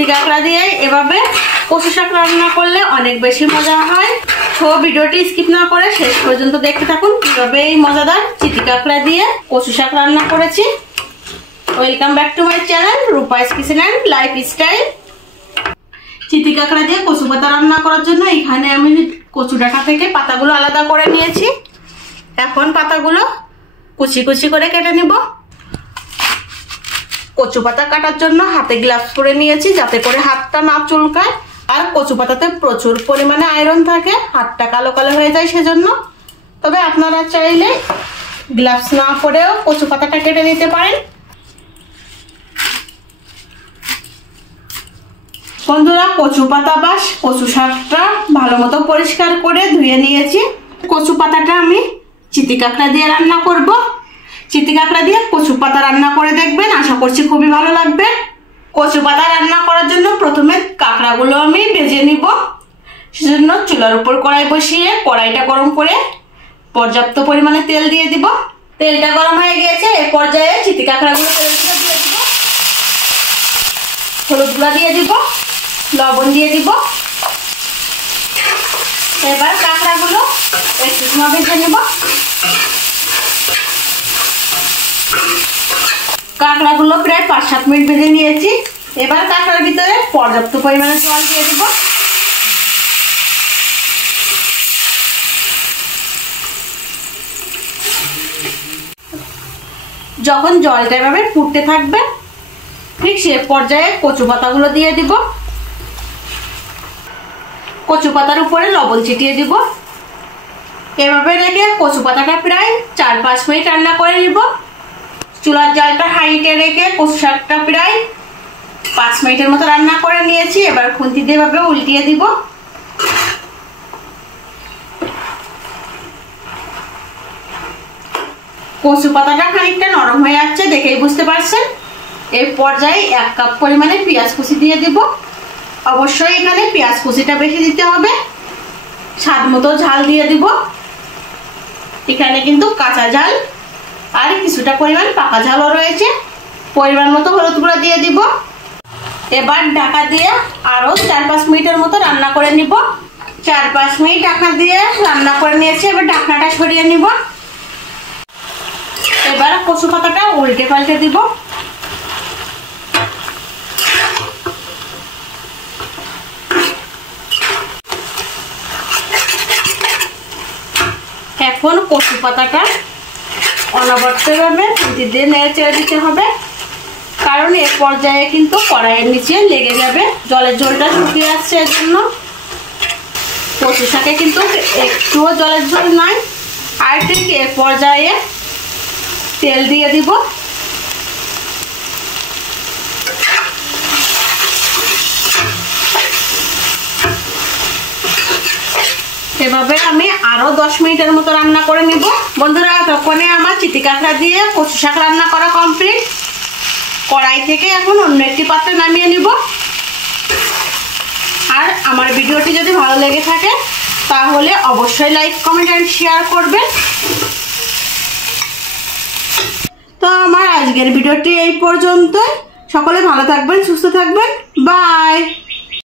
চিতি কাঁকড়া দিয়ে এভাবে কচু শাক রান্না করলে অনেক বেশি মজা হয়। তো ভিডিওটি স্কিপ না করে শেষ পর্যন্ত দেখতে থাকুন কিভাবে এই মজাদার চিতি কাঁকড়া দিয়ে কচু শাক রান্না করেছি। Welcome back to my channel Rupai's kitchen and lifestyle. চিতি কাঁকড়া দিয়ে কচু পাতা রান্না করার জন্য এখানে আমি কচু ডাঁটা থেকে পাতাগুলো আলাদা করে নিয়েছি। এখন পাতাগুলো কুচি কুচি করে কেটে নিব। কচু পাতা কাটার জন্য হাতে গ্লাভস পরে নিয়েছি যাতে করে হাতটা না চুলকায়। আর কচু পাতাতে প্রচুর পরিমাণে আয়রন থাকে, হাতটা কালো কালো হয়ে যায় সেজন্য। তবে আপনারা চাইলে গ্লাভস না পরেও কচু পাতাটা কেটে নিতে পারেন। বন্ধুরা, কচু পাতা বা কচু শাকটা ভালো মতো পরিষ্কার করে ধুয়ে নিয়েছি। কচু পাতাটা আমি চিতি কাঁকড়া দিয়ে রান্না করব। চিতি কাঁকড়া দিয়ে কচু পাতা রান্না করে দেখবেন, আশা করছি খুবই ভালো লাগবে। কচু পাতা রান্না করার জন্য প্রথমে কাঁকড়াগুলো আমি ভেজে নিব। সেজন্য চুলার উপর কড়াই বসিয়ে কড়াইটা গরম করে পর্যাপ্ত পরিমাণে তেল দিয়ে দিব। তেলটা গরম হয়ে গিয়েছে, এই পর্যায়ে চিতি কাঁকড়াগুলো তেলের উপর দিয়ে দিব। হলুদ গুঁড়া দিয়ে দিব, লবণ দিয়ে দিব। এবার কাঁকড়াগুলো একটু সময় ভেজে নেব। কাঁকড়াগুলো প্রায় 5-7 মিনিট ভেজে নিয়েছি। এবার কাঁকড়ার ভিতরে পর্যাপ্ত পরিমাণে জল দিয়ে দিব। যখন জলটা এভাবে ফুটতে থাকবে ঠিক সে পর্যায়ে কচু পাতাগুলো দিয়ে দিব। কচু পাতার উপরে লবণ ছিটিয়ে দিব। এভাবে রেখে কচু পাতাটা প্রায় 4-5 মিনিট রান্না করে নিব। চুলার জালটা হাইটে রেখে কচু শাকটা প্রায় 5 মিনিটের মতো রান্না করে নিয়েছি। এবার খুন্তি দিয়ে এভাবে উল্টিয়ে দিব। কচু পাতাটা খানিকটা নরম হয়ে যাচ্ছে, দেখেই বুঝতে পারছেন। এই পর্যায়ে 1 কাপ পরিমাণে পেঁয়াজ কুচি দিয়ে দিব। অবশ্যই এখানে পেঁয়াজ কুচিটা বেশি দিতে হবে। স্বাদ মতো ঝাল দিয়ে দিব। এখানে কিন্তু কাঁচা ঝাল আর কিছুটা পরিমাণ পাকা ঝালও রয়েছে। পরিমাণ মতো হলুদ গুঁড়া দিয়ে দিব। এবার ঢাকা দিয়ে আরো 4-5 মিনিটের মতো রান্না করে নিব। 4-5 মিনিট ঢাকা দিয়ে রান্না করে নিয়েছি। এবার ঢাকনাটা সরিয়ে নিব। এবার কচু পাতাটা উল্টে পাল্টে দিব। এখন কচু পাতাটা অনবরতভাবে খুন্তি দিয়ে নেড়ে চেড়ে দিতে হবে, কারণ এ পর্যায়ে কিন্তু কড়াইয়ের নিচে লেগে যাবে। জলের ঝোলটা শুকিয়ে আসছে, এর জন্য কচু শাকে কিন্তু একটুও জলের ঝোল নাই। আর ঠিক এ পর্যায়ে তেল দিয়ে দিব। এভাবে আমি আরো 10 মিনিটের মতো রান্না করে নিব। বন্ধুরা, তখনই আমার চিতি কাঁকড়া দিয়ে কচু শাক রান্না করা কমপ্লিট। কড়াই থেকে এখন অন্য একটি পাত্রে নামিয়ে নিব। আর আমার ভিডিওটি যদি ভালো লেগে থাকে তাহলে অবশ্যই লাইক, কমেন্ট এন্ড শেয়ার করবেন। তো আমার আজকের ভিডিওটি এই পর্যন্তই। সকলে ভালো থাকবেন, সুস্থ থাকবেন। বাই।